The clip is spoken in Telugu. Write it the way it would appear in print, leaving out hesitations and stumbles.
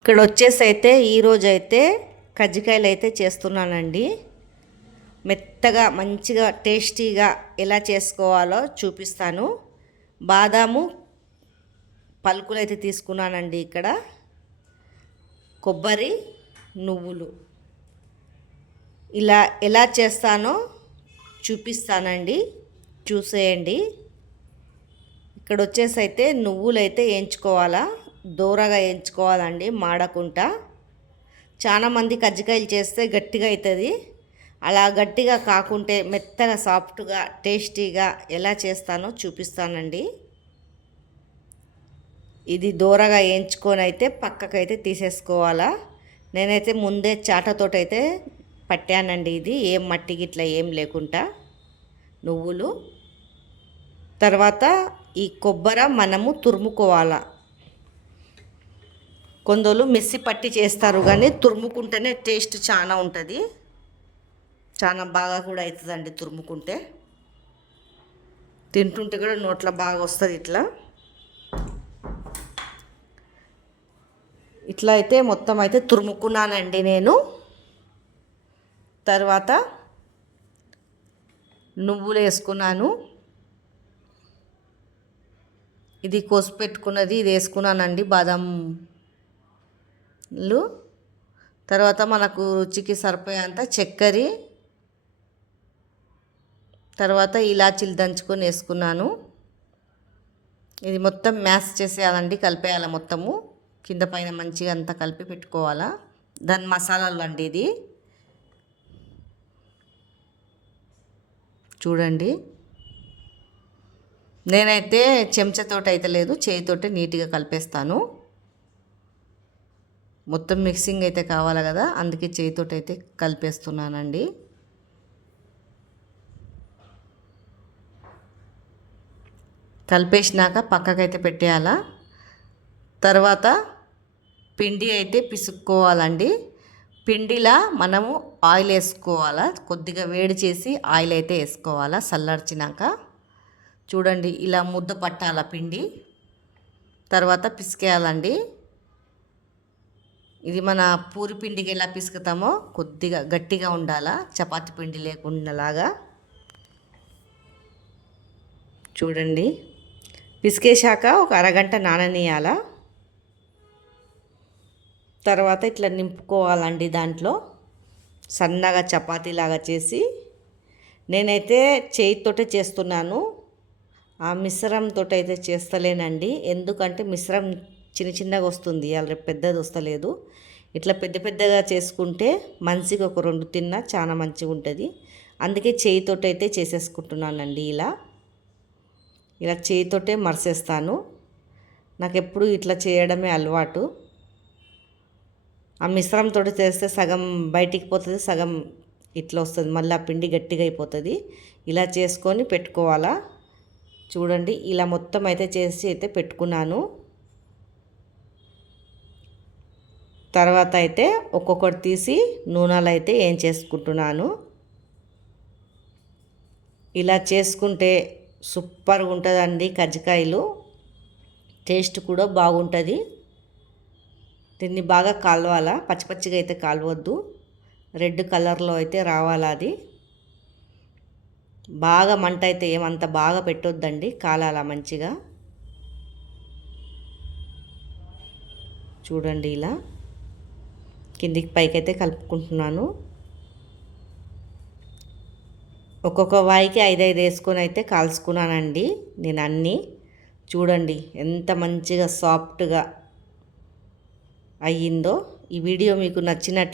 ఇక్కడ వచ్చేసి అయితే ఈరోజు అయితే కజ్జికాయలు అయితే చేస్తున్నానండి. మెత్తగా మంచిగా టేస్టీగా ఎలా చేసుకోవాలో చూపిస్తాను. బాదాము పలుకులు అయితే తీసుకున్నానండి. ఇక్కడ కొబ్బరి, నువ్వులు ఇలా ఎలా చేస్తానో చూపిస్తానండి, చూసేయండి. ఇక్కడ వచ్చేసి అయితే నువ్వులు అయితే వేయించుకోవాలా, దూరగా వేయించుకోవాలండి, మాడకుండా. చాలామంది కజ్జికాయలు చేస్తే గట్టిగా అవుతుంది. అలా గట్టిగా కాకుంటే మెత్తగా సాఫ్ట్గా టేస్టీగా ఎలా చేస్తానో చూపిస్తానండి. ఇది దూరగా వేయించుకొని అయితే పక్కకైతే తీసేసుకోవాలా. నేనైతే ముందే చాటతోటైతే పట్టానండి. ఇది ఏం మట్టి గిట్ల ఏం లేకుండా నువ్వులు. తర్వాత ఈ కొబ్బరి మనము తురుముకోవాలా. కొందరు మిక్సీ పట్టి చేస్తారు, కానీ తురుముకుంటేనే టేస్ట్ చాలా ఉంటుంది, చాలా బాగా కూడా అవుతుందండి. తురుముకుంటే తింటుంటే కూడా నోట్లో బాగా వస్తుంది. ఇట్లా అయితే మొత్తం అయితే తురుముకున్నానండి నేను. తర్వాత నువ్వులు వేసుకున్నాను. ఇది కోసి పెట్టుకున్నది ఇది వేసుకున్నానండి, బాదంలు. తర్వాత మనకు రుచికి సరిపోయేంత చక్కెర, తర్వాత ఇలాచీలు దంచుకొని వేసుకున్నాను. ఇది మొత్తం మ్యాష్ చేసేయాలండి, కలిపేయాలి మొత్తము, కింద పైన మంచిగా అంతా కలిపి పెట్టుకోవాలా. దాని మసాలాలు అండి ఇది. చూడండి, నేనైతే చెంచాతోటి అయితే లేదు, చేయితోటి నీట్గా కలిపేస్తాను. మొత్తం మిక్సింగ్ అయితే కావాలి కదా, అందుకే చేయితోటి అయితే కలిపేస్తున్నానండి. కలిపేసినాక పక్కకైతే పెట్టేయాలా. తర్వాత పిండి అయితే పిసుక్కోవాలండి. పిండిలా మనము ఆయిల్ వేసుకోవాలా, కొద్దిగా వేడి చేసి ఆయిల్ అయితే వేసుకోవాలా చల్లార్చినాక. చూడండి, ఇలా ముద్ద పట్టాల పిండి. తర్వాత పిసికేయాలండి. ఇది మన పూరి పిండికి ఎలా పిసుకుతామో కొద్దిగా గట్టిగా ఉండాలా, చపాతి పిండి లేకుండాలాగా. చూడండి, పిసికేశాక ఒక అరగంట నాననీయాల. తర్వాత ఇట్లా నింపుకోవాలండి, దాంట్లో సన్నగా చపాతీలాగా చేసి. నేనైతే చేయితోటే చేస్తున్నాను, ఆ మిశ్రమంతో అయితే చేస్తలేనండి. ఎందుకంటే మిశ్రమం చిన్న చిన్నగా వస్తుంది, అలా పెద్దది వస్తలేదు. ఇట్లా పెద్ద పెద్దగా చేసుకుంటే మనిషికి ఒక 2 తిన్నా చాలా మంచిగా ఉంటుంది. అందుకే చేయితోటి అయితే చేసేసుకుంటున్నానండి. ఇలా చేయితోటే మరిసేస్తాను. నాకు ఎప్పుడు ఇట్లా చేయడమే అలవాటు. ఆ మిశ్రమంతో చేస్తే సగం బయటికి పోతుంది, సగం ఇట్లా వస్తుంది, మళ్ళీ ఆ పిండి గట్టిగా అయిపోతుంది. ఇలా చేసుకొని పెట్టుకోవాలా. చూడండి, ఇలా మొత్తం అయితే చేసి అయితే పెట్టుకున్నాను. తర్వాత అయితే ఒక్కొక్కటి తీసి నూనెలో అయితే ఏం చేసుకుంటున్నాను. ఇలా చేసుకుంటే సూపర్గా ఉంటుందండి కజ్జికాయలు. టేస్ట్ కూడా బాగుంటుంది. దీన్ని బాగా కాలవాలా, పచ్చి పచ్చిగా అయితే కాలవద్దు, రెడ్ కలర్లో అయితే రావాలా. అది బాగా మంట అయితే ఏమంత బాగా పెట్టొద్దండి, కాలాలా మంచిగా. చూడండి, ఇలా కిందికి పైకైతే కలుపుకుంటున్నాను. ఒక్కొక్క వాయికి 5 వేసుకొని అయితే కాల్చుకున్నానండి నేను అన్నీ. చూడండి ఎంత మంచిగా సాఫ్ట్గా అయ్యిందో. ఈ వీడియో మీకు నచ్చినట్లు